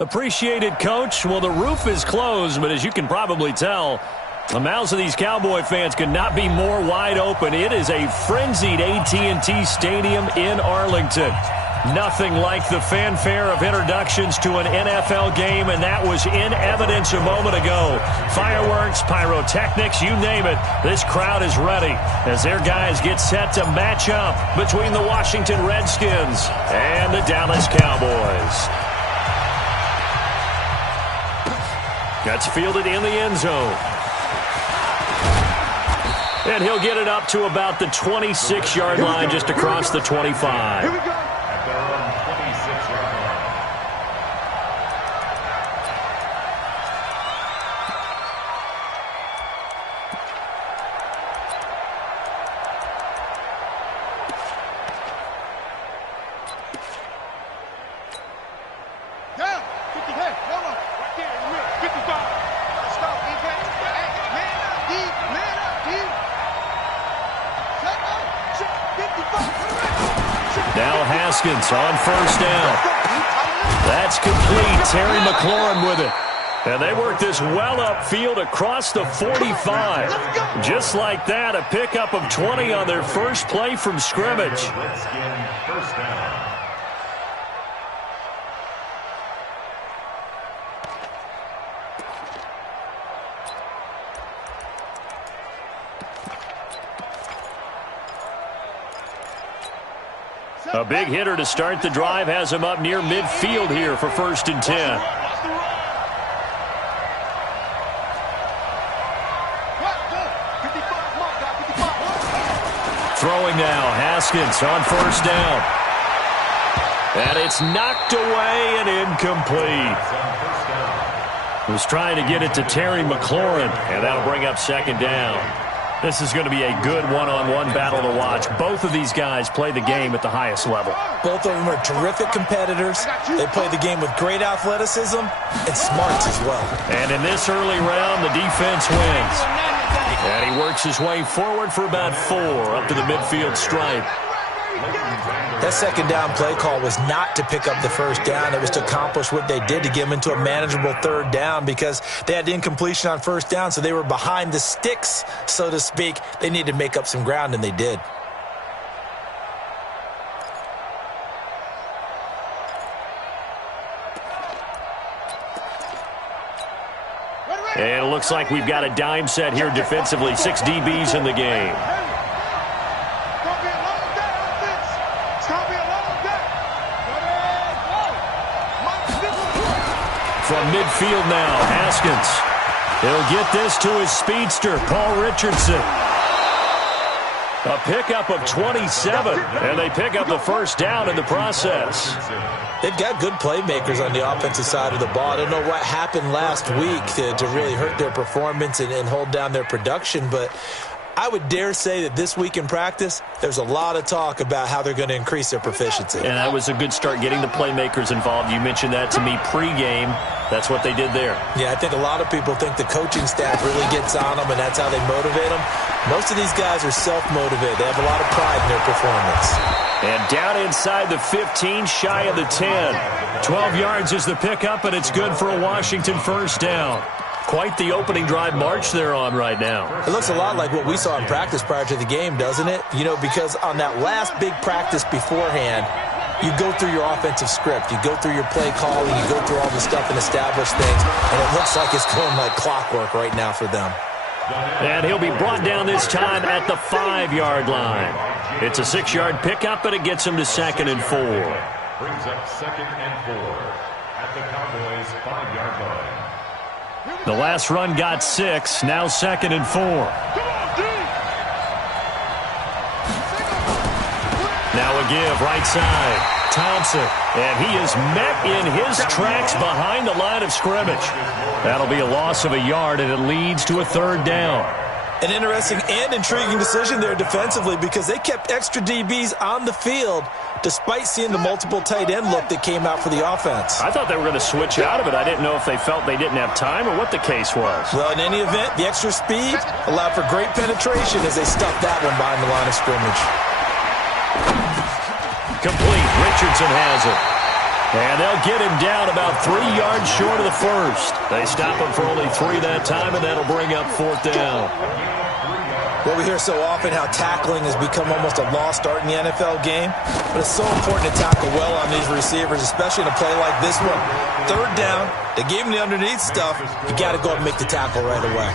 Appreciated, Coach. Well, the roof is closed, but as you can probably tell, the mouths of these Cowboy fans could not be more wide open. It is a frenzied AT&T Stadium in Arlington. Nothing like the fanfare of introductions to an NFL game, and that was in evidence a moment ago. Fireworks, pyrotechnics, you name it. This crowd is ready as their guys get set to match up between the Washington Redskins and the Dallas Cowboys. That's fielded in the end zone. And he'll get it up to about the 26-yard line, just across the 25. Here we go. At their own 26-yard line. Down. 50 head. Hold on. Right there in the middle. 55. Let's go. Man up, D. Man up, D. Set up. 55. Now Haskins on first down. That's complete. Terry McLaurin with it. And they work this well upfield across the 45. Just like that, a pickup of 20 on their first play from scrimmage. Redskin first down. A big hitter to start the drive has him up near midfield here for 1st and 10. Throwing now, Haskins on first down. And it's knocked away and incomplete. Was trying to get it to Terry McLaurin, and that'll bring up 2nd down. This is going to be a good one-on-one battle to watch. Both of these guys play the game at the highest level. Both of them are terrific competitors. They play the game with great athleticism and smarts as well. And in this early round, the defense wins. And he works his way forward for about 4 up to the midfield stripe. That 2nd down play call was not to pick up the 1st down. It was to accomplish what they did, to get them into a manageable 3rd down, because they had incompletion on 1st down, so they were behind the sticks, so to speak. They needed to make up some ground, and they did. And it looks like we've got a dime set here defensively. 6 DBs in the game. From midfield now, Haskins. He'll get this to his speedster, Paul Richardson. A pickup of 27, and they pick up the 1st down in the process. They've got good playmakers on the offensive side of the ball. I don't know what happened last week to really hurt their performance and hold down their production, but I would dare say that this week in practice, there's a lot of talk about how they're going to increase their proficiency. And that was a good start, getting the playmakers involved. You mentioned that to me pregame. That's what they did there. Yeah, I think a lot of people think the coaching staff really gets on them, and that's how they motivate them. Most of these guys are self-motivated. They have a lot of pride in their performance. And down inside the 15, shy of the 10. 12 yards is the pickup, and it's good for a Washington 1st down. Quite the opening drive march they're on right now. It looks a lot like what we saw in practice prior to the game, doesn't it? You know, because on that last big practice beforehand, you go through your offensive script. You go through your play calling. You go through all the stuff and establish things. And it looks like it's going like clockwork right now for them. And he'll be brought down this time at the 5-yard line. It's a 6-yard pickup, but it gets him to 2nd and 4. Brings up 2nd and 4 at the Cowboys' 5-yard line. The last run got 6, now 2nd and 4. Now a give, right side. Thompson, and he is met in his tracks behind the line of scrimmage. That'll be a loss of a yard, and it leads to a 3rd down. An interesting and intriguing decision there defensively, because they kept extra DBs on the field despite seeing the multiple tight end look that came out for the offense. I thought they were going to switch out of it. I didn't know if they felt they didn't have time or what the case was. Well, in any event, the extra speed allowed for great penetration as they stuffed that one behind the line of scrimmage. Complete. Richardson has it. And they'll get him down about 3 yards short of the first. They stop him for only 3 that time, and that'll bring up 4th down. Well, we hear so often how tackling has become almost a lost art in the NFL game, but it's so important to tackle well on these receivers, especially in a play like this one. 3rd down, they gave him the underneath stuff. You got to go and make the tackle right away.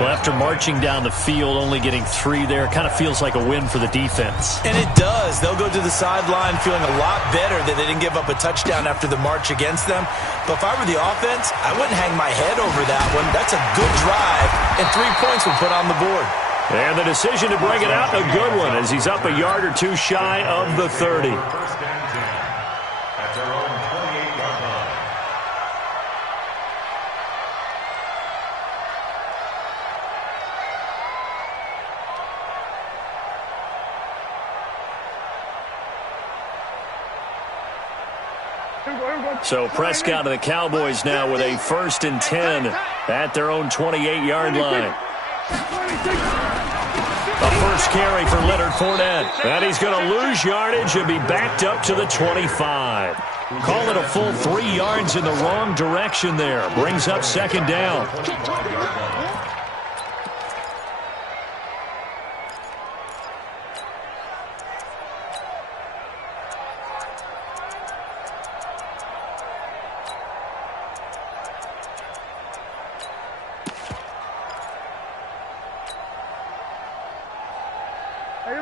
Well, after marching down the field, only getting 3 there, kind of feels like a win for the defense. And it does. They'll go to the sideline feeling a lot better that they didn't give up a touchdown after the march against them. But if I were the offense, I wouldn't hang my head over that one. That's a good drive, and 3 points were put on the board. And the decision to bring it out, a good one, as he's up a yard or 2 shy of the 30. First and 10 at their own 28-yard line. So Prescott of the Cowboys now with a 1st and 10 at their own 28-yard line. The first carry for Leonard Fournette. And he's going to lose yardage and be backed up to the 25. Call it a full 3 yards in the wrong direction there. Brings up 2nd down.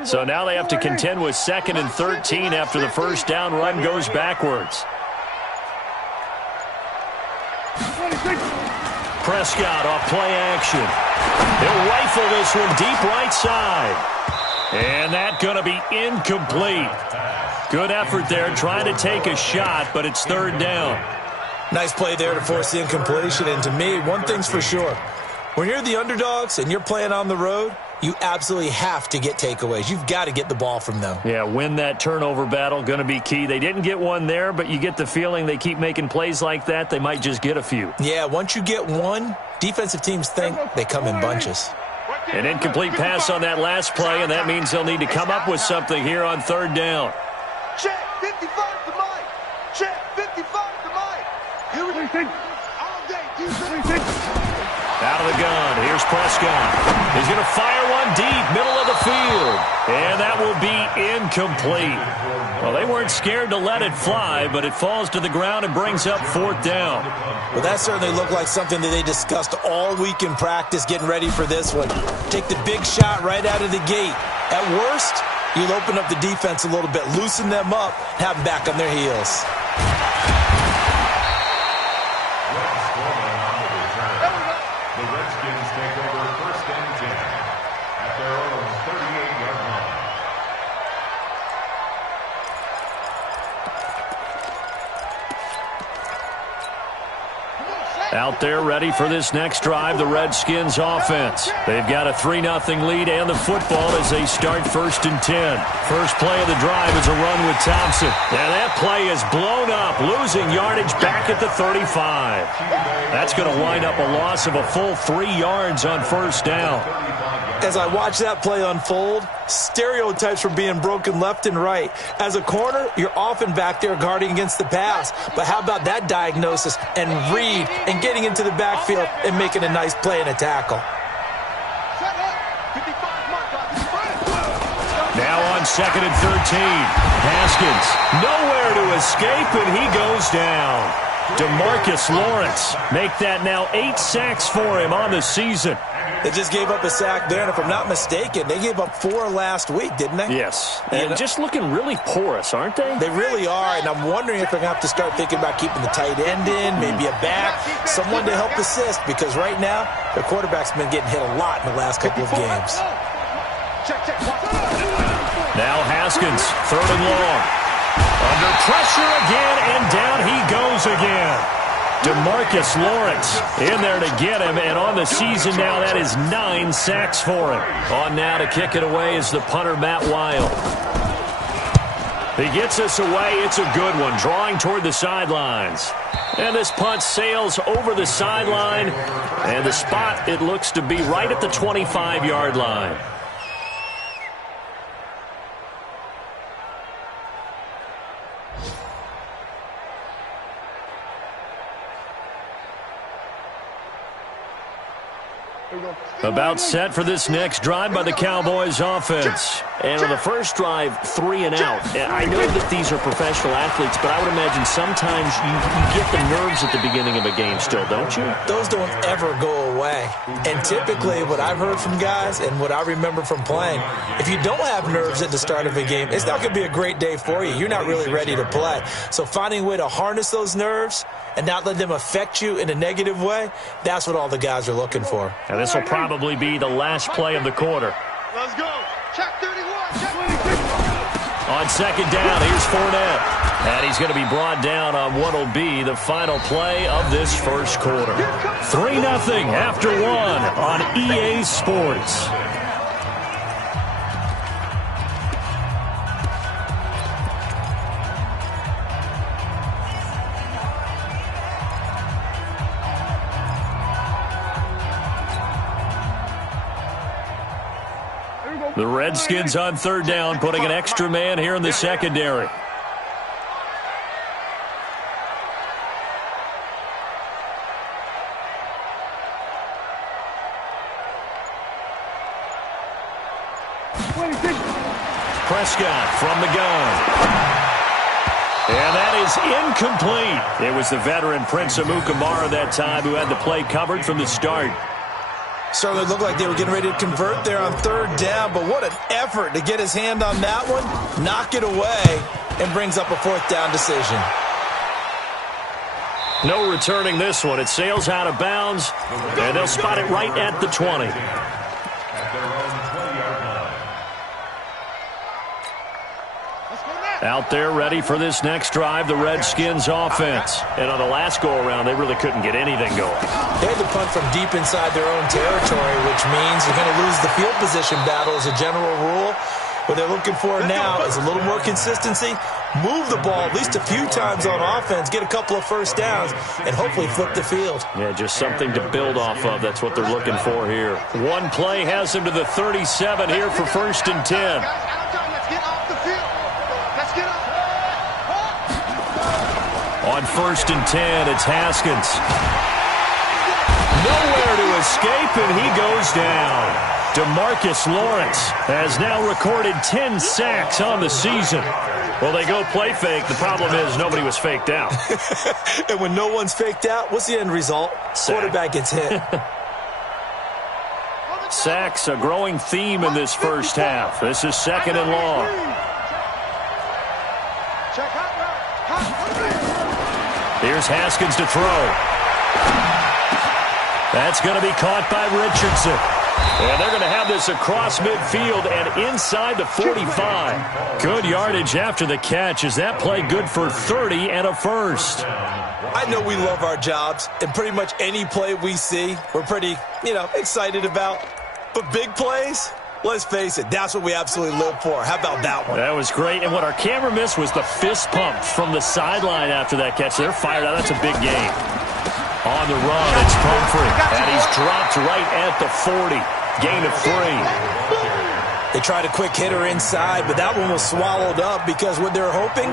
So now they have to contend with 2nd and 13 after the first down run goes backwards. Prescott off play action. He'll rifle this one deep right side. And that's going to be incomplete. Good effort there trying to take a shot, but it's 3rd down. Nice play there to force the incompletion. And to me, one thing's for sure. When you're the underdogs and you're playing on the road, you absolutely have to get takeaways. You've got to get the ball from them. Yeah, win that turnover battle, going to be key. They didn't get one there, but you get the feeling they keep making plays like that, they might just get a few. Yeah, once you get one, defensive teams think they come in bunches. An incomplete pass on that last play, and that means they'll need to come up with something here on 3rd down. Check 55 to Mike. Check 55 to Mike. Here we go. All day, defense. Out of the gun, here's Prescott. He's going to fire one deep, middle of the field. And that will be incomplete. Well, they weren't scared to let it fly, but it falls to the ground and brings up 4th down. Well, that certainly looked like something that they discussed all week in practice, getting ready for this one. Take the big shot right out of the gate. At worst, you'll open up the defense a little bit, loosen them up, have them back on their heels. The Redskins take over 1st and 10 at their own 38-yard line. Out there ready for this next drive, the Redskins offense. They've got a 3-0 lead and the football as they start 1st and 10. First play of the drive is a run with Thompson. And that play is blown up, losing yardage back at the 35. That's going to wind up a loss of a full 3 yards on 1st down. As I watch that play unfold, stereotypes were being broken left and right. As a corner, you're often back there guarding against the pass. But how about that diagnosis and read and getting into the backfield and making a nice play and a tackle? Now on 2nd and 13. Haskins nowhere to escape, and he goes down. DeMarcus Lawrence make that now 8 sacks for him on the season. They just gave up a sack there, and if I'm not mistaken, they gave up 4 last week, didn't they? Yes, and just looking really porous, aren't they? They really are, and I'm wondering if they're going to have to start thinking about keeping the tight end in, maybe a back, someone to help assist, because right now, their quarterback's been getting hit a lot in the last couple of games. Now Haskins, 3rd and long. Under pressure again, and down he goes again. DeMarcus Lawrence in there to get him, and on the season now, that is 9 sacks for him. On now to kick it away is the punter, Matt Weil. He gets us away. It's a good one, drawing toward the sidelines. And this punt sails over the sideline, and the spot, it looks to be right at the 25-yard line. About set for this next drive by the Cowboys offense. And on the first drive, 3 and out. I know that these are professional athletes, but I would imagine sometimes you get the nerves at the beginning of a game still, don't you? Those don't ever go away. And typically what I've heard from guys and what I remember from playing, if you don't have nerves at the start of a game, it's not going to be a great day for you. You're not really ready to play. So finding a way to harness those nerves and not let them affect you in a negative way, that's what all the guys are looking for. And this will probably be the last play of the quarter. Let's go. Check 31. Check 26. On second down, here's Fournette. And he's going to be brought down on what will be the final play of this first quarter. 3-0 after 1 on EA Sports. The Redskins on third down, putting an extra man here in the secondary. Prescott from the gun. And that is incomplete. It was the veteran Prince Amukamara that time who had the play covered from the start. Certainly looked like they were getting ready to convert there on third down, but what an effort to get his hand on that one, knock it away, and brings up a fourth down decision. No returning this one. It sails out of bounds, and they'll spot it right at the 20. Out there ready for this next drive, the Redskins offense. And on the last go-around, they really couldn't get anything going. They had to punt from deep inside their own territory, which means they're going to lose the field position battle as a general rule. What they're looking for now is a little more consistency, move the ball at least a few times on offense, get a couple of first downs, and hopefully flip the field. Yeah, just something to build off of. That's what they're looking for here. One play has them to the 37 here for 1st and 10. On 1st and 10, it's Haskins. Nowhere to escape, and he goes down. DeMarcus Lawrence has now recorded 10 sacks on the season. Well, they go play fake. The problem is nobody was faked out. And when no one's faked out, what's the end result? Sack. Quarterback gets hit. Sacks, a growing theme in this first half. This is 2nd and long. Here's Haskins to throw. That's going to be caught by Richardson. And they're going to have this across midfield and inside the 45. Good yardage after the catch. Is that play good for 30 and a first? I know we love our jobs, and pretty much any play we see, we're pretty, excited about. But big plays, let's face it, that's what we absolutely live for. How about that one? That was great. And what our camera missed was the fist pump from the sideline after that catch. They're fired out. That's a big game. On the run, it's Pumphrey. And he's dropped right at the 40. Gain of 3. They tried a quick hitter inside, but that one was swallowed up because what they're hoping,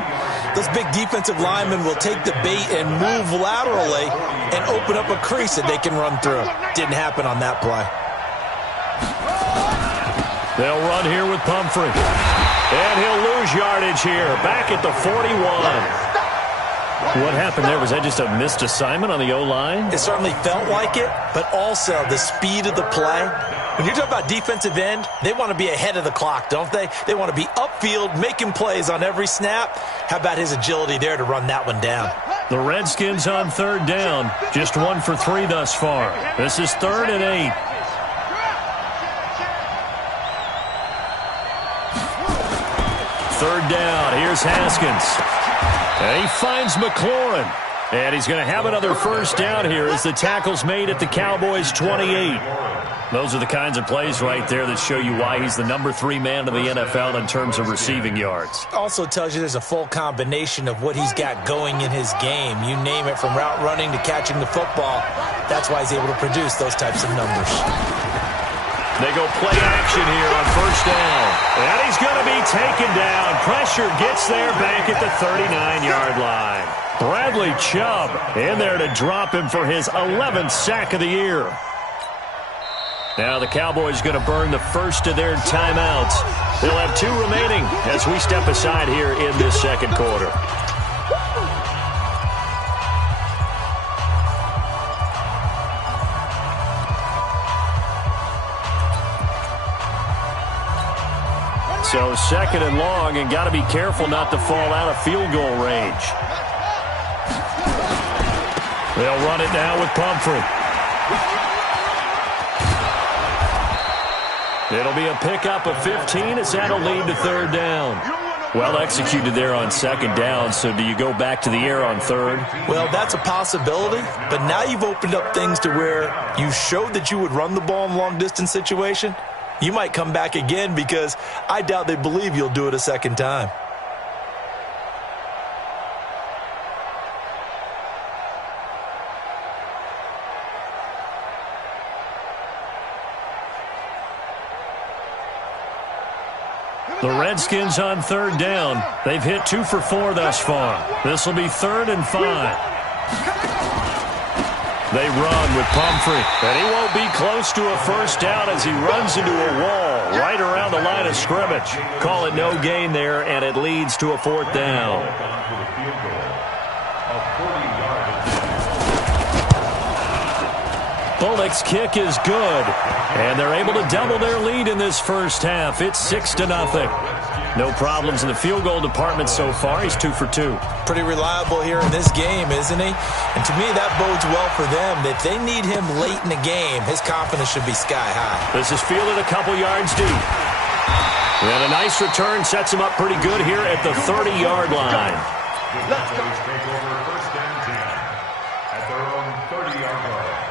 those big defensive linemen will take the bait and move laterally and open up a crease that they can run through. Didn't happen on that play. They'll run here with Pumphrey. And he'll lose yardage here. Back at the 41. What happened there? Was that just a missed assignment on the O-line? It certainly felt like it, but also the speed of the play. When you're talking about defensive end, they want to be ahead of the clock, don't they? They want to be upfield, making plays on every snap. How about his agility there to run that one down? The Redskins on third down. Just 1 for 3 thus far. This is 3rd and 8. Third down. Here's Haskins. And he finds McLaurin. And he's going to have another first down here as the tackle's made at the Cowboys' 28. Those are the kinds of plays right there that show you why he's the number 3 man in the NFL in terms of receiving yards. Also tells you there's a full combination of what he's got going in his game. You name it, from route running to catching the football. That's why he's able to produce those types of numbers. They go play action here on first down. And he's going to be taken down. Pressure gets there back at the 39-yard line. Bradley Chubb in there to drop him for his 11th sack of the year. Now the Cowboys going to burn the first of their timeouts. They'll have 2 remaining as we step aside here in this second quarter. So second and long, and got to be careful not to fall out of field goal range. They'll run it now with Pumphrey. It'll be a pickup of 15 as that'll lead to third down. Well executed there on second down, so do you go back to the air on third? Well, that's a possibility, but now you've opened up things to where you showed that you would run the ball in long-distance situation. You might come back again because I doubt they believe you'll do it a second time. The Redskins on third down. They've hit 2 for 4 thus far. This will be 3rd and 5. They run with Pumphrey, and he won't be close to a first down as he runs into a wall right around the line of scrimmage. Call it no gain there, and it leads to a 4th down. Bullock's kick is good, and they're able to double their lead in this first half. It's 6-0. No problems in the field goal department so far. He's 2 for 2. Pretty reliable here in this game, isn't he? And to me, that bodes well for them. If they need him late in the game, his confidence should be sky high. This is fielded a couple yards deep. And a nice return sets him up pretty good here at the 30-yard line. Let's go. Take over 1st and 10 at their own 30-yard line.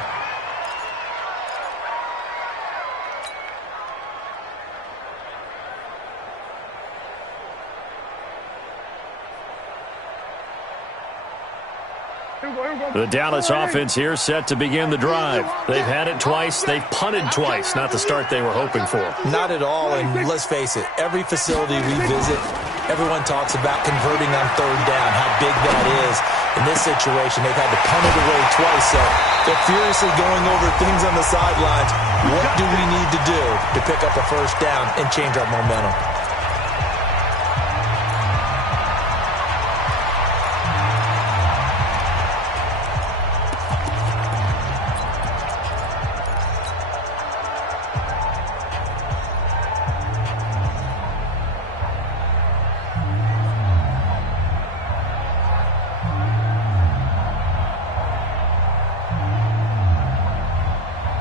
The Dallas offense here set to begin the drive. They've had it twice. They've punted twice. Not the start they were hoping for. Not at all, and let's face it, every facility we visit, everyone talks about converting on third down, how big that is. In this situation, they've had to punt it away twice, so they're furiously going over things on the sidelines. What do we need to do to pick up a first down and change our momentum?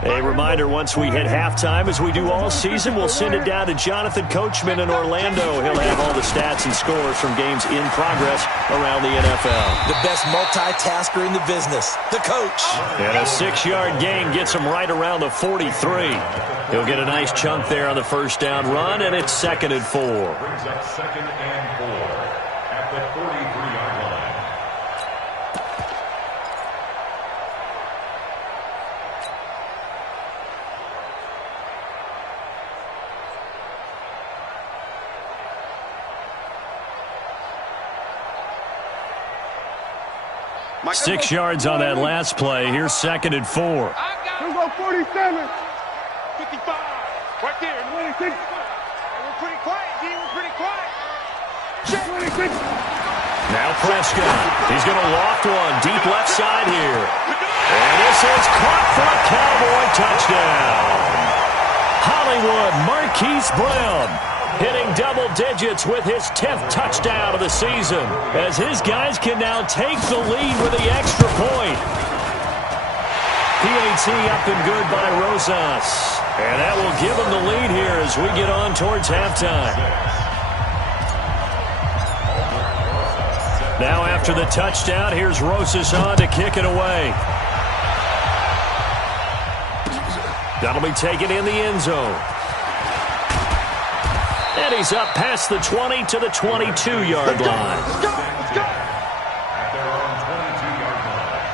A reminder, once we hit halftime, as we do all season, we'll send it down to Jonathan Coachman in Orlando. He'll have all the stats and scores from games in progress around the NFL. The best multitasker in the business, the coach. And a 6-yard gain gets him right around the 43. He'll get a nice chunk there on the first down run, and it's 2nd and 4. Brings up 2nd and 4 at the 43-yard line. Six yards on that last play. Here's 2nd and 4. Here's go 47. 55. Right there. 26. We're pretty quiet, G. We're pretty quiet. Check. 26. Now Prescott. He's going to loft one deep left side here. And this is caught for a Cowboy touchdown. Hollywood Marquise Brown hitting double digits with his 10th touchdown of the season, as his guys can now take the lead with the extra point. PAT up and good by Rosas. And that will give them the lead here as we get on towards halftime. Now after the touchdown, here's Rosas on to kick it away. That'll be taken in the end zone. And he's up past the 20 to the 22-yard line. At their own 22-yard line.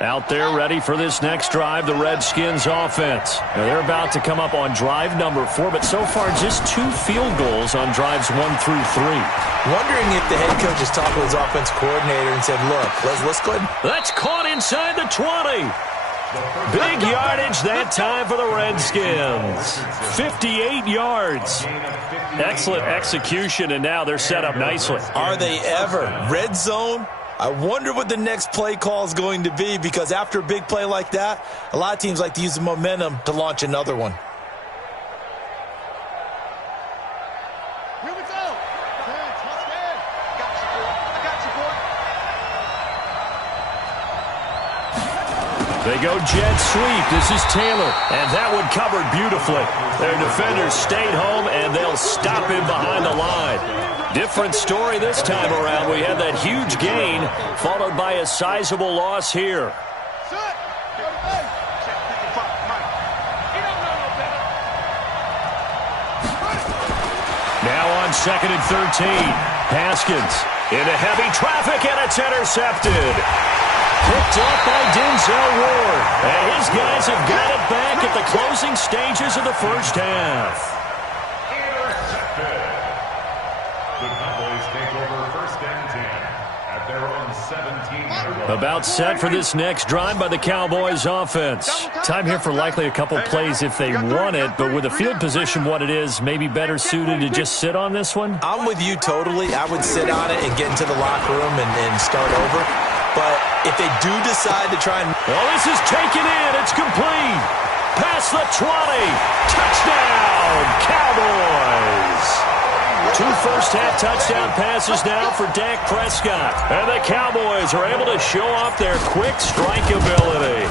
Out there ready for this next drive, the Redskins offense. Now they're about to come up on drive number 4, but so far just 2 field goals on drives 1 through 3. Wondering if the head coach has talked with his offense coordinator and said, look, let's go ahead. That's caught inside the 20. Big yardage that time for the Redskins. 58 yards. Excellent execution, and now they're set up nicely. Are they ever? Red zone? I wonder what the next play call is going to be, because after a big play like that, a lot of teams like to use the momentum to launch another one. Here we go. Touchdown. I got you, boy. They go jet sweep. This is Taylor, and that one covered beautifully. Their defenders stayed home, and they'll stop him behind the line. Different story this time around. We had that huge gain, followed by a sizable loss here. Now on 2nd and 13. Haskins into heavy traffic, and it's intercepted. Picked up by Denzel Ward. And his guys have got it back at the closing stages of the first half. Intercepted. The Cowboys take over 1st and 10 at their own 17-yard line. About set for this next drive by the Cowboys offense. Time here for likely a couple plays if they want it, but with the field position what it is, maybe better suited to just sit on this one? I'm with you totally. I would sit on it and get into the locker room and start over. But if they do decide to try and... Well, this is taken in. It's complete. Past the 20. Touchdown, Cowboys. 2 first-half touchdown passes now for Dak Prescott. And the Cowboys are able to show off their quick strike ability.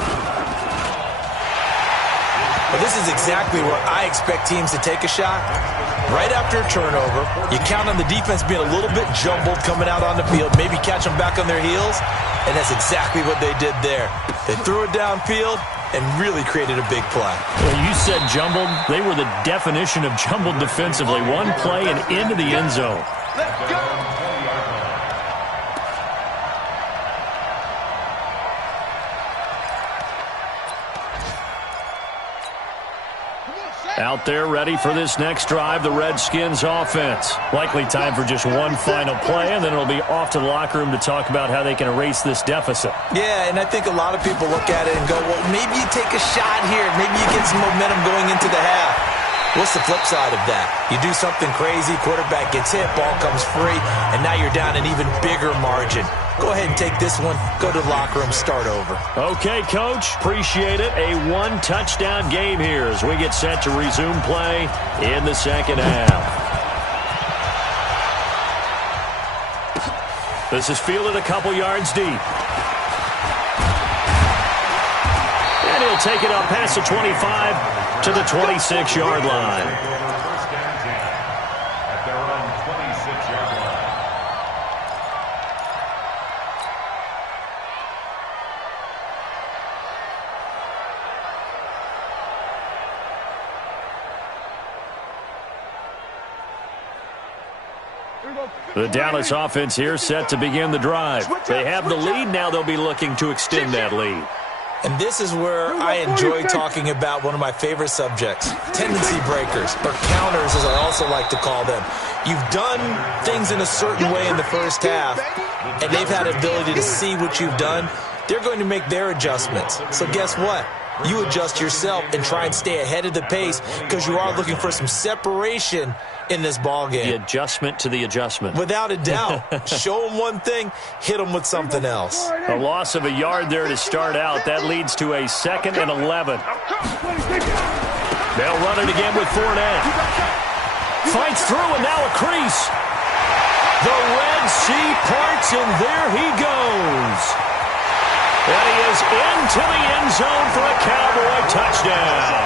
Well, this is exactly where I expect teams to take a shot. Right after a turnover, you count on the defense being a little bit jumbled coming out on the field, maybe catch them back on their heels, and that's exactly what they did there. They threw it downfield and really created a big play. Well, you said jumbled. They were the definition of jumbled defensively. One play and into the end zone. Let's go. Out there ready for this next drive, the Redskins offense. Likely time for just one final play, and then it'll be off to the locker room to talk about how they can erase this deficit. Yeah, and I think a lot of people look at it and go, well, maybe you take a shot here. Maybe you get some momentum going into the half. What's the flip side of that? You do something crazy, quarterback gets hit, ball comes free, and now you're down an even bigger margin. Go ahead and take this one, go to the locker room, start over. Okay, Coach, appreciate it. A 1-touchdown game here as we get set to resume play in the second half. This is fielded a couple yards deep. And he'll take it up past the 25 to the 26-yard line. First and 10 at their own 26-yard line. The Dallas offense here set to begin the drive. They have the lead. Now they'll be looking to extend that lead. And this is where I enjoy talking about one of my favorite subjects, tendency breakers, or counters as I also like to call them. You've done things in a certain way in the first half, and they've had the ability to see what you've done. They're going to make their adjustments. So guess what? You adjust yourself and try and stay ahead of the pace because you are looking for some separation in this ball game. The adjustment to the adjustment. Without a doubt. Show them one thing, hit them with something else. A loss of a yard there to start out. That leads to a 2nd and 11. They'll run it again with Fournette. Fights through and now a crease. The Red Sea parts and there he goes. And he is into the end zone for a Cowboy touchdown.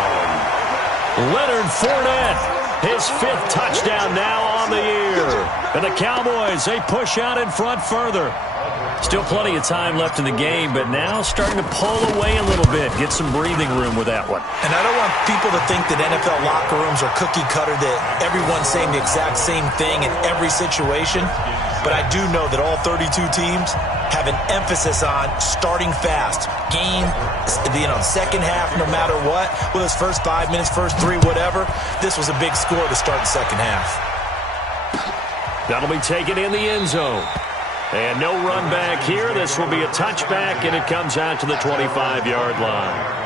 Leonard Fournette, his 5th touchdown now on the year. And the Cowboys, they push out in front further. Still plenty of time left in the game, but now starting to pull away a little bit. Get some breathing room with that one. And I don't want people to think that NFL locker rooms are cookie cutter, that everyone's saying the exact same thing in every situation. But I do know that all 32 teams have an emphasis on starting fast. Game, second half, no matter what. Whether it's first 5 minutes, first 3, whatever. This was a big score to start the second half. That'll be taken in the end zone. And no run back here. This will be a touchback, and it comes out to the 25-yard line.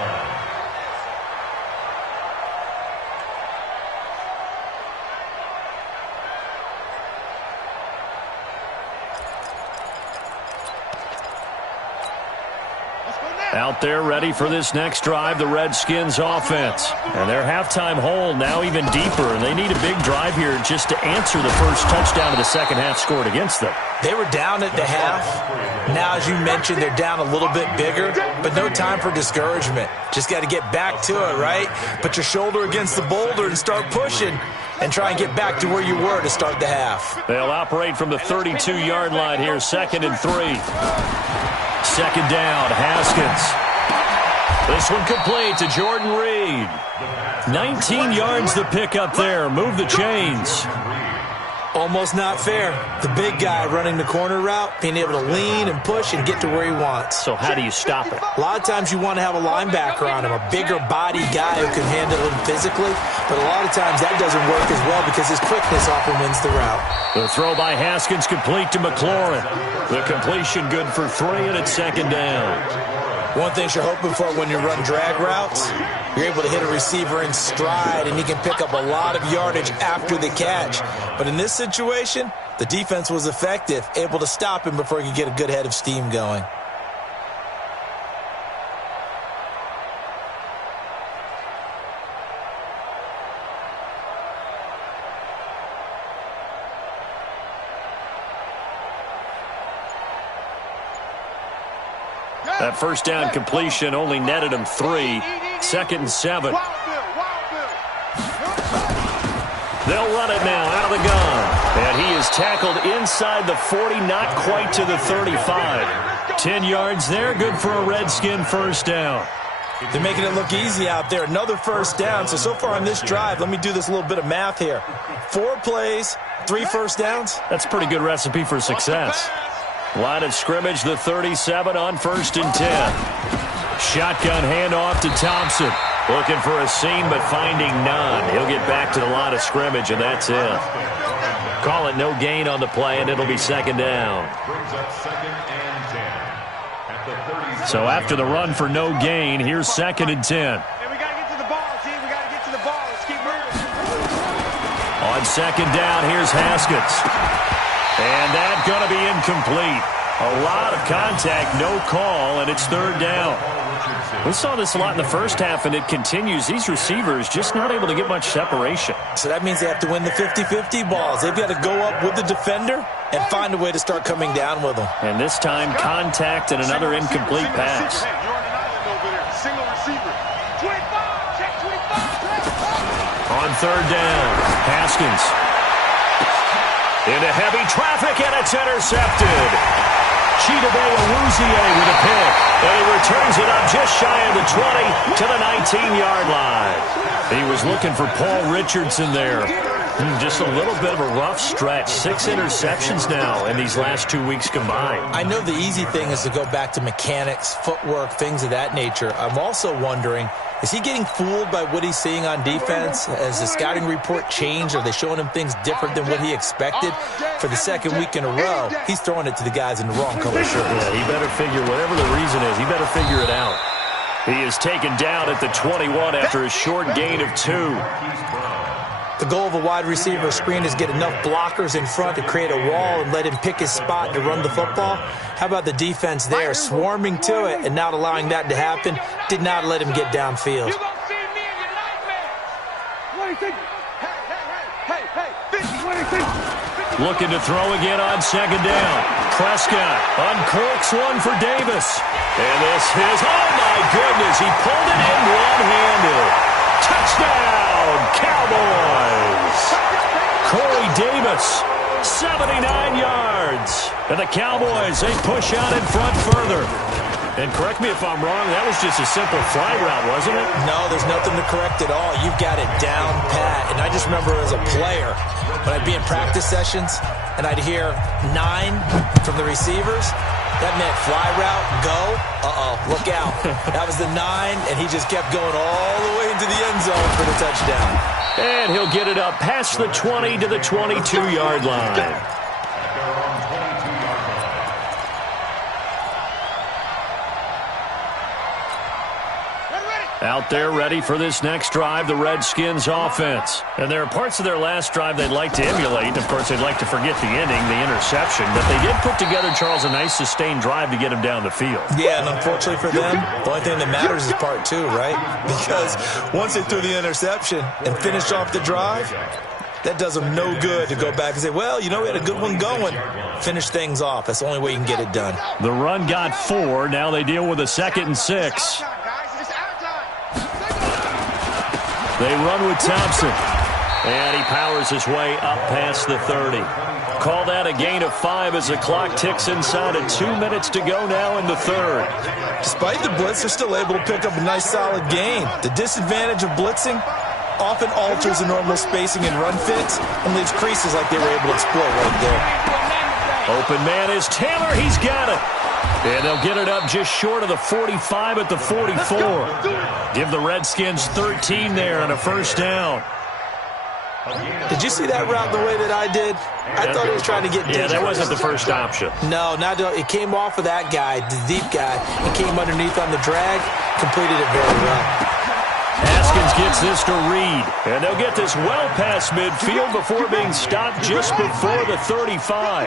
Out there ready for this next drive, the Redskins offense. And their halftime hole now even deeper, and they need a big drive here just to answer the first touchdown of the second half scored against them. They were down at the half. Now, as you mentioned, they're down a little bit bigger, but no time for discouragement. Just got to get back to it, right? Put your shoulder against the boulder and start pushing and try and get back to where you were to start the half. They'll operate from the 32-yard line here, 2nd and 3. Second down, Haskins. This one complete to Jordan Reed. 19 yards the pick up there. Move the chains. Almost not fair. The big guy running the corner route, being able to lean and push and get to where he wants. So how do you stop it? A lot of times you want to have a linebacker on him, a bigger body guy who can handle him physically, but a lot of times that doesn't work as well because his quickness often wins the route. The throw by Haskins complete to McLaurin. The completion good for 3, and it's second down. One thing you're hoping for when you run drag routes, you're able to hit a receiver in stride, and he can pick up a lot of yardage after the catch. But in this situation, the defense was effective, able to stop him before he could get a good head of steam going. That first down completion only netted him 3. 2nd and 7. They'll run it now out of the gun. And he is tackled inside the 40, not quite to the 35. 10 yards there, good for a Redskin first down. They're making it look easy out there. Another first down. So far on this drive, let me do this little bit of math here. 4 plays, 3 first downs. That's a pretty good recipe for success. Line of scrimmage, the 37 on 1st and 10. Shotgun handoff to Thompson. Looking for a seam, but finding none. He'll get back to the line of scrimmage, and that's it. Call it no gain on the play, and it'll be second down. So after the run for no gain, here's 2nd and 10. Hey, we got to get to the ball, team. We got to get to the ball. Let's keep moving. On second down, here's Haskins. And that's going to be incomplete. A lot of contact, no call, and it's 3rd down. We saw this a lot in the first half, and it continues. These receivers just not able to get much separation. So that means they have to win the 50-50 balls. They've got to go up with the defender and find a way to start coming down with them. And this time, contact and another incomplete pass. You're on an island over there. Single receiver. 25. Check 25. On 3rd down, Haskins. Into heavy traffic, and it's intercepted. Chidobe Awuzie with a pick, and he returns it up just shy of the 20 to the 19-yard line. He was looking for Paul Richardson there. Just a little bit of a rough stretch. 6 interceptions now in these last 2 weeks combined. I know the easy thing is to go back to mechanics, footwork, things of that nature. I'm also wondering, is he getting fooled by what he's seeing on defense? Has the scouting report changed? Are they showing him things different than what he expected? For the 2nd week in a row, he's throwing it to the guys in the wrong color shirts. Yeah, he better figure, whatever the reason is, he better figure it out. He is taken down at the 21 after a short gain of 2. The goal of a wide receiver screen is get enough blockers in front to create a wall and let him pick his spot to run the football. How about the defense there, swarming to it and not allowing that to happen? Did not let him get downfield. You gonna see me in your nightmare. What do you think? Hey, 50. Looking to throw again on 2nd down. Prescott uncorks one for Davis. And this is, oh my goodness, he pulled it in one-handed. Touchdown, Cowboys! Corey Davis 79 yards. And the Cowboys, they push out in front further. And correct me if I'm wrong, that was just a simple fly route, wasn't it? No, there's nothing to correct at all. You've got it down pat. And I just remember as a player, when I'd be in practice sessions and I'd hear 9 from the receivers, that meant fly route, go, look out. That was the 9, and he just kept going all the way into the end zone for the touchdown. And he'll get it up past the 20 to the 22-yard line. Out there ready for this next drive, the Redskins offense. And there are parts of their last drive they'd like to emulate. Of course, they'd like to forget the ending, the interception. But they did put together, Charles, a nice sustained drive to get him down the field. Yeah, and unfortunately for them, the only thing that matters is part 2, right? Because once they threw the interception and finished off the drive, that does them no good to go back and say, well, you know, we had a good one going. Finish things off. That's the only way you can get it done. The run got 4. Now they deal with a 2nd and 6. They run with Thompson. And he powers his way up past the 30. Call that a gain of 5 as the clock ticks inside of 2 minutes to go now in the 3rd. Despite the blitz, they're still able to pick up a nice solid gain. The disadvantage of blitzing often alters the normal spacing and run fits and leaves creases like they were able to exploit right there. Open man is Taylor. He's got it. And they'll get it up just short of the 45 at the 44. Give the Redskins 13 there and a first down. Did you see that route the way that I did? I thought he was trying to get dangerous. Yeah, that wasn't the first option. No, it came off of that guy, the deep guy. It came underneath on the drag, completed it very well. Haskins gets this to Reed. And they'll get this well past midfield before being stopped just before the 35.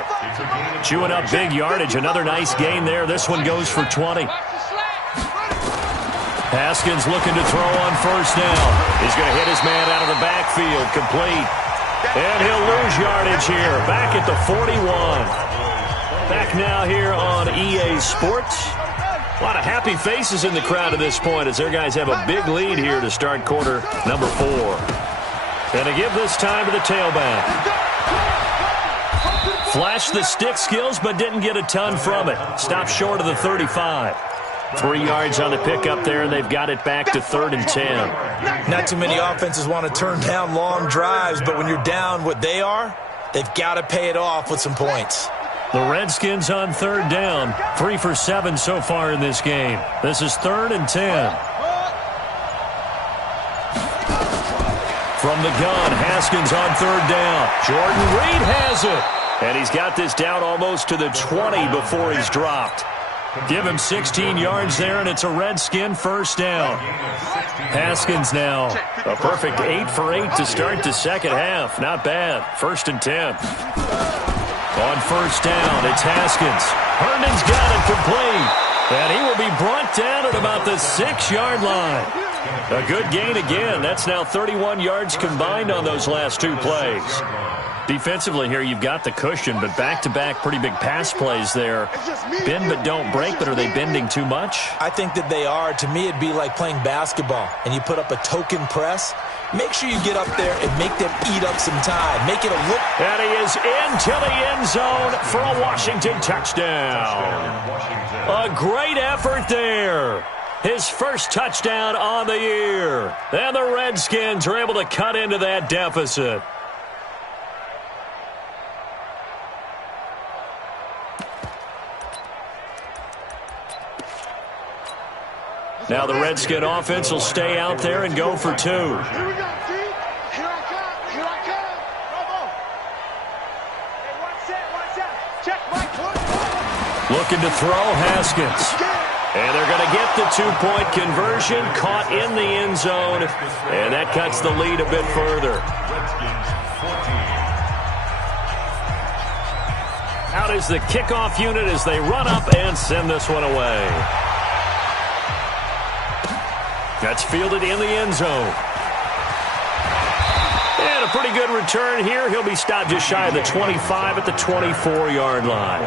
Chewing up big yardage. Another nice gain there. This one goes for 20. Haskins looking to throw on first down. He's going to hit his man out of the backfield. Complete. And he'll lose yardage here. Back at the 41. Back now here on EA Sports. A lot of happy faces in the crowd at this point as their guys have a big lead here to start quarter number 4. And to give this time to the tailback. Flashed the stick skills, but didn't get a ton from it. Stopped short of the 35. 3 yards on the pickup there, and they've got it back to 3rd and 10. Not too many offenses want to turn down long drives, but when you're down what they are, they've got to pay it off with some points. The Redskins on 3rd down. 3 for 7 so far in this game. This is 3rd and 10. From the gun, Haskins on 3rd down. Jordan Reed has it. And he's got this down almost to the 20 before he's dropped. Give him 16 yards there, and it's a Redskin first down. Haskins now a perfect 8 for 8 to start the second half. Not bad. 1st and 10. On first down, it's Haskins. Herndon's got it complete. And he will be brought down at about the 6-yard line. A good gain again. That's now 31 yards combined on those last 2 plays. Defensively here, you've got the cushion, but back-to-back pretty big pass plays there. Bend but don't break, but are they bending too much? I think that they are. To me, it'd be like playing basketball, and you put up a token press. Make sure you get up there and make them eat up some time. Make it a look. And he is into the end zone for a Washington touchdown. A great effort there. His first touchdown on the year. And the Redskins are able to cut into that deficit. Now the Redskin offense will stay out there and go for 2. Here we go, T. Here I come. Here I come. Hey, watch that. Check right foot. Looking to throw, Haskins. And they're going to get the 2-point conversion, caught in the end zone, and that cuts the lead a bit further. Out is the kickoff unit as they run up and send this one away. That's fielded in the end zone. And a pretty good return here. He'll be stopped just shy of the 25 at the 24-yard line.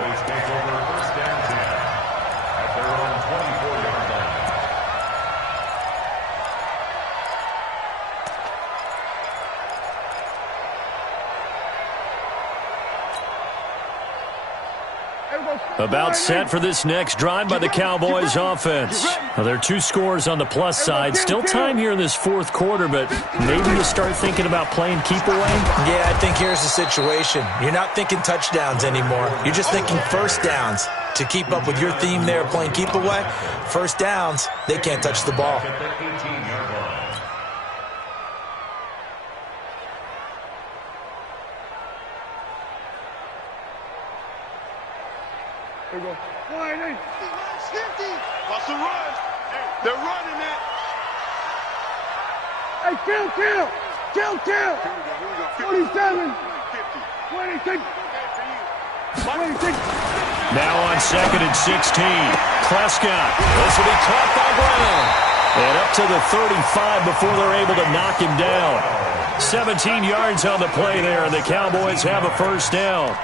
About set for this next drive by the Cowboys offense. Now, there are 2 scores on the plus side. Still time here in this fourth quarter, but maybe you start thinking about playing keep away? Yeah, I think here's the situation. You're not thinking touchdowns anymore. You're just thinking first downs. To keep up with your theme there, playing keep away, first downs, they can't touch the ball. Here we go. What's the run? They're running it. Hey, kill. 47. 26. Now on 2nd and 16. Prescott. This will be caught by Brown. And up to the 35 before they're able to knock him down. 17 yards on the play there, and the Cowboys have a first down.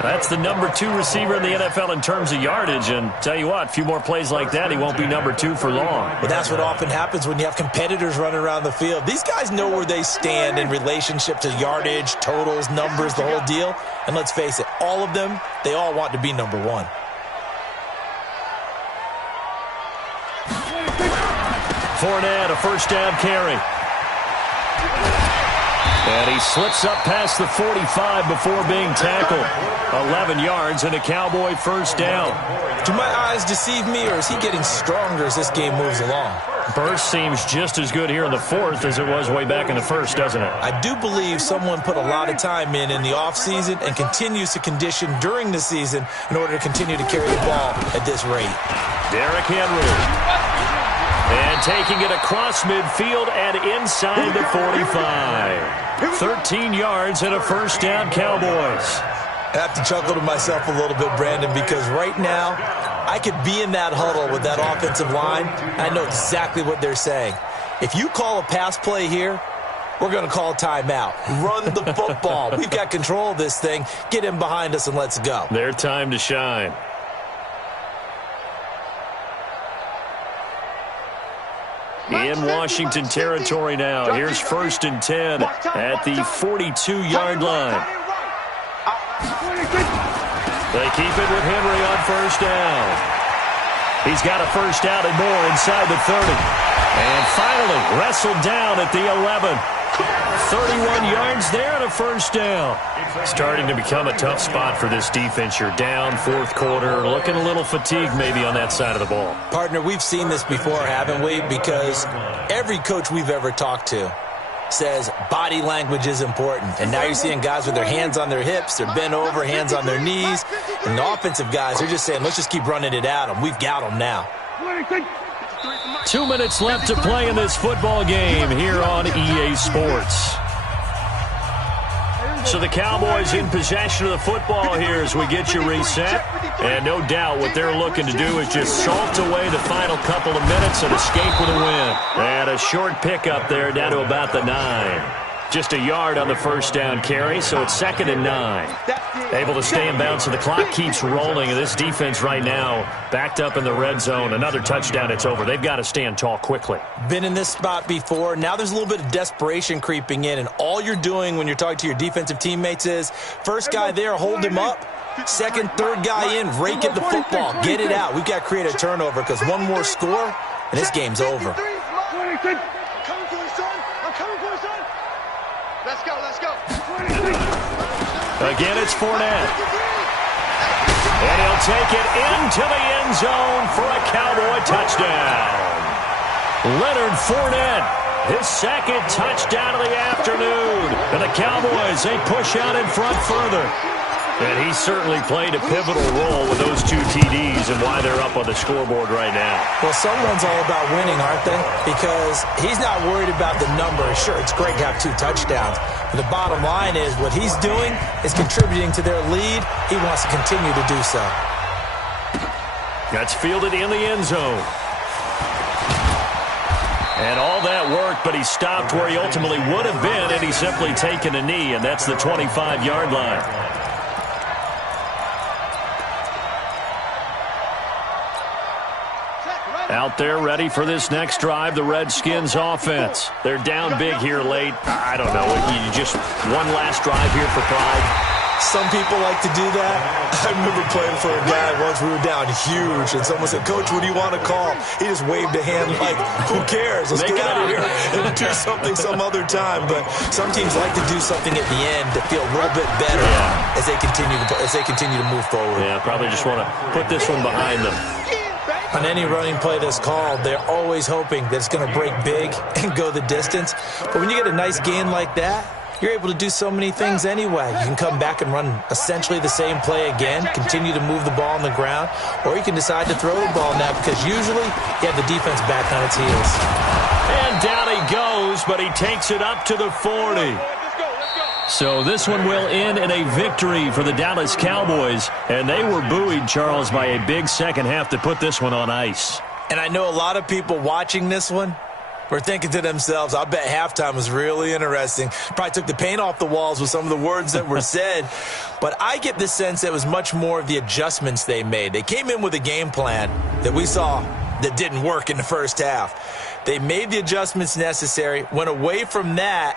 That's the number 2 receiver in the NFL in terms of yardage, and tell you what, a few more plays like that, he won't be number 2 for long. But that's what often happens when you have competitors running around the field. These guys know where they stand in relationship to yardage, totals, numbers, the whole deal. And let's face it, all of them, they all want to be number 1. Fournette, a first down carry. And he slips up past the 45 before being tackled. 11 yards and a Cowboy first down. Do my eyes deceive me, or is he getting stronger as this game moves along? Burst seems just as good here in the fourth as it was way back in the first, doesn't it? I do believe someone put a lot of time in the offseason and continues to condition during the season in order to continue to carry the ball at this rate. Derrick Henry. And taking it across midfield and inside the 45. 13 yards and a first down, Cowboys. I have to chuckle to myself a little bit, Brandon, because right now I could be in that huddle with that offensive line. I know exactly what they're saying. If you call a pass play here, we're going to call a timeout. Run the football. We've got control of this thing. Get in behind us and let's go. Their time to shine. In Washington territory now. Here's 1st and 10 at the 42-yard line. They keep it with Henry on first down. He's got a first down and more inside the 30. And finally wrestled down at the 11. 31 yards there and a first down. Starting to become a tough spot for this defense. You're down fourth quarter, looking a little fatigued maybe on that side of the ball. Partner, we've seen this before, haven't we? Because every coach we've ever talked to says body language is important. And now you're seeing guys with their hands on their hips, they're bent over, hands on their knees. And the offensive guys are just saying, let's just keep running it at them. We've got them now. 2 minutes left to play in this football game here on EA Sports. So the Cowboys in possession of the football here as we get you reset. And no doubt what they're looking to do is just salt away the final couple of minutes and escape with a win. And a short pickup there down to about the 9. Just a yard on the first down carry, so it's 2nd and 9. Able to stay in bounds, so the clock keeps rolling. And this defense right now backed up in the red zone. Another touchdown, it's over. They've got to stand tall quickly. Been in this spot before. Now there's a little bit of desperation creeping in. And all you're doing when you're talking to your defensive teammates is, first guy there, hold him up. Second, third guy in, rake at the football. Get it out. We've got to create a turnover because one more score, and this game's over. Again, it's Fournette. And he'll take it into the end zone for a Cowboy touchdown. Leonard Fournette, his second touchdown of the afternoon. And the Cowboys, they push out in front further. And he certainly played a pivotal role with those 2 TDs and why they're up on the scoreboard right now. Well, someone's all about winning, aren't they? Because he's not worried about the number. Sure, it's great to have 2 touchdowns. But the bottom line is what he's doing is contributing to their lead. He wants to continue to do so. That's fielded in the end zone. And all that worked, but he stopped where he ultimately would have been, and he's simply taken a knee, and that's the 25-yard line. Out there ready for this next drive, the Redskins offense. They're down big here late. I don't know. You just one last drive here for pride. Some people like to do that. I remember playing for a guy once. We were down huge, and someone said, "Coach, what do you want to call?" He just waved a hand like, "Who cares? Let's get out of here and do something some other time." But some teams like to do something at the end to feel a little bit better as they continue to move forward. Yeah, probably just want to put this one behind them. On any running play that's called, they're always hoping that it's going to break big and go the distance. But when you get a nice gain like that, you're able to do so many things anyway. You can come back and run essentially the same play again, continue to move the ball on the ground, or you can decide to throw the ball now because usually you have the defense back on its heels. And down he goes, but he takes it up to the 40. So this one will end in a victory for the Dallas Cowboys, and they were buoyed, Charles, by a big second half to put this one on ice. And I know a lot of people watching this one were thinking to themselves, I bet halftime was really interesting. Probably took the paint off the walls with some of the words that were said. But I get the sense that it was much more of the adjustments they made. They came in with a game plan that we saw that didn't work in the first half. They made the adjustments necessary, went away from that,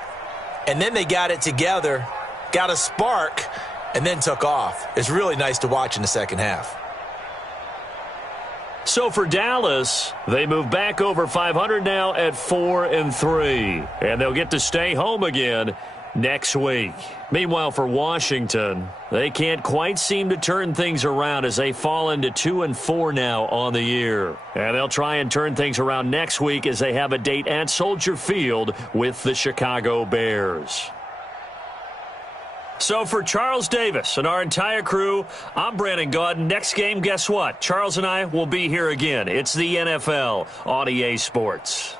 and then they got it together, got a spark, and then took off. It's really nice to watch in the second half. So for Dallas, they move back over 500 now at 4-3, and they'll get to stay home again next week. Meanwhile, for Washington, they can't quite seem to turn things around as they fall into 2-4 now on the year. And they'll try and turn things around next week as they have a date at Soldier Field with the Chicago Bears. So for Charles Davis and our entire crew, I'm Brandon Gaudin. Next game, guess what? Charles and I will be here again. It's the NFL on EA Sports.